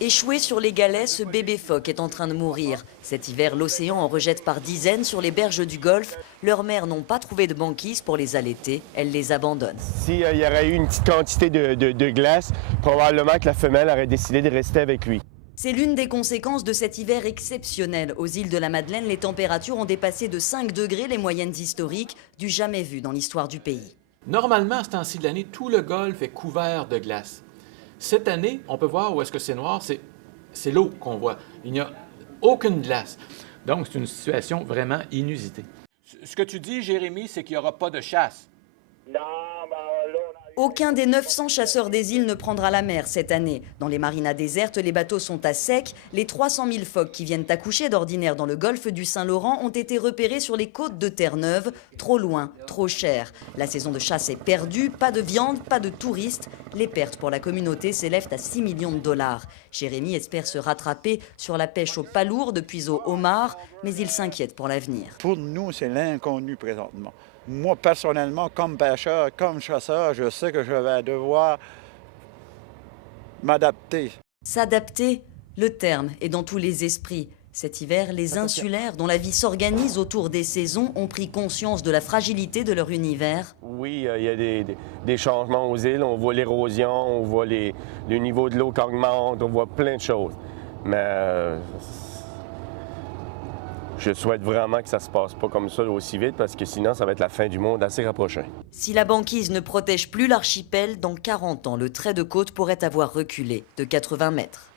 Échoué sur les galets, ce bébé phoque est en train de mourir. Cet hiver, l'océan en rejette par dizaines sur les berges du Golfe. Leurs mères n'ont pas trouvé de banquise pour les allaiter. Elles les abandonnent. S'il y aurait eu une petite quantité de glace, probablement que la femelle aurait décidé de rester avec lui. C'est l'une des conséquences de cet hiver exceptionnel. Aux îles de la Madeleine, les températures ont dépassé de 5 degrés les moyennes historiques, du jamais vu dans l'histoire du pays. Normalement, à ce temps-ci de l'année, tout le golfe est couvert de glace. Cette année, on peut voir où est-ce que c'est noir, c'est l'eau qu'on voit. Il n'y a aucune glace. Donc, c'est une situation vraiment inusitée. Ce que tu dis, Jérémy, c'est qu'il n'y aura pas de chasse. Non, ben là, Aucun des 900 chasseurs des îles ne prendra la mer cette année. Dans les marinas désertes, les bateaux sont à sec. Les 300 000 phoques qui viennent accoucher d'ordinaire dans le golfe du Saint-Laurent ont été repérés sur les côtes de Terre-Neuve. Trop loin, trop cher. La saison de chasse est perdue, pas de viande, pas de touristes. Les pertes pour la communauté s'élèvent à 6 millions de dollars. Jérémy espère se rattraper sur la pêche aux palourdes puis aux homards, mais il s'inquiète pour l'avenir. Pour nous, c'est l'inconnu présentement. Moi, personnellement, comme pêcheur, comme chasseur, je sais que je vais devoir m'adapter. S'adapter, le terme est dans tous les esprits. Cet hiver, les insulaires, dont la vie s'organise autour des saisons, ont pris conscience de la fragilité de leur univers. Oui, il y a des changements aux îles. On voit l'érosion, on voit le niveau de l'eau qui augmente, on voit plein de choses. Mais je souhaite vraiment que ça se passe pas comme ça aussi vite parce que sinon, ça va être la fin du monde assez rapprochée. Si la banquise ne protège plus l'archipel, dans 40 ans, le trait de côte pourrait avoir reculé de 80 mètres.